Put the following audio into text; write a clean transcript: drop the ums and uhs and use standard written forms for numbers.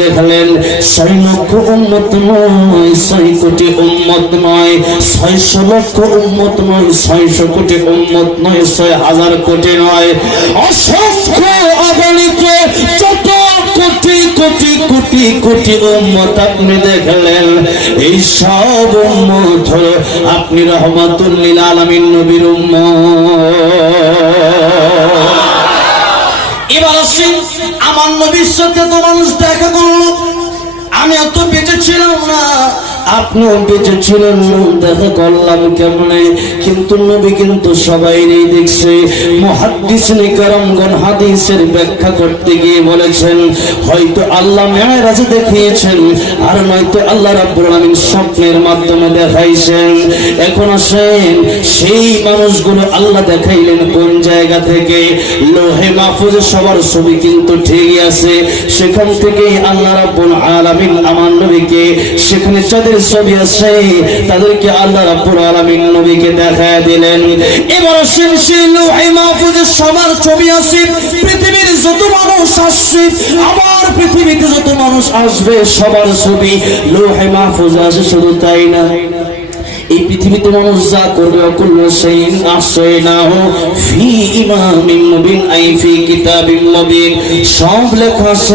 দেখলেন 6 লক্ষ উম্মত নয়, 6 কোটি উম্মত নয়, 600 লক্ষ উম্মত নয়, 600 কোটি উম্মত নয়, 6,000 কোটি নয়, অসংখ্য অগণিত যত কোটি কোটি কোটি কোটি উম্মত আপনি দেখলেন। এই সব উম্মত হলো আপনি রহমাতুল লিল আলামিন নবীর উম্মত। এবার আসেন, আমার নবীর সাথে তো মানুষ দেখা করলো, আমি এত বেঁচে ছিলাম না, আপনিও বেঁচে ছিলেন না, দেখা করলাম কেমনে? কিন্তু নবী কিন্তু সবাইরই দেখছে। মুহাদ্দিসিনে কেরামগণ হাদিসের ব্যাখ্যা করতে গিয়ে বলেছেন, হয়তো আল্লাহ মেরাজে দেখিয়েছেন, আর নয়তো আল্লাহ রাব্বুল আলামিন স্বপ্নের মাধ্যমে দেখাইছেন। এখন আসেন, সেই মানুষগুলো আল্লাহ দেখাইলেন কোন জায়গা থেকে? লোহে মাহফুজে সবার ছবি কিন্তু ঠিকই আছে, সেখান থেকেই আল্লাহ রাব্বুল আলামিন আমার নবীকে, সেখানে যাদের ছবি আছে তাদেরকে আল্লাহ রাব্বুল আলামিন নবীকে দেখায় দিলেন। এবার সেই লোহে মাহফুজে সবার ছবি আছে, পৃথিবীর যত মানুষ আসছে, আবার পৃথিবীতে যত মানুষ আসবে সবার ছবি লোহে মাহফুজে আছে। শুধু তাই না, এই পৃথিবীতে মানুষ যা করবে অকুল্ল সেই আশয়নাহু ফি ইমামিন মুবিন, আই ফি কিতাবিন মুবিন, সব লেখা আছে।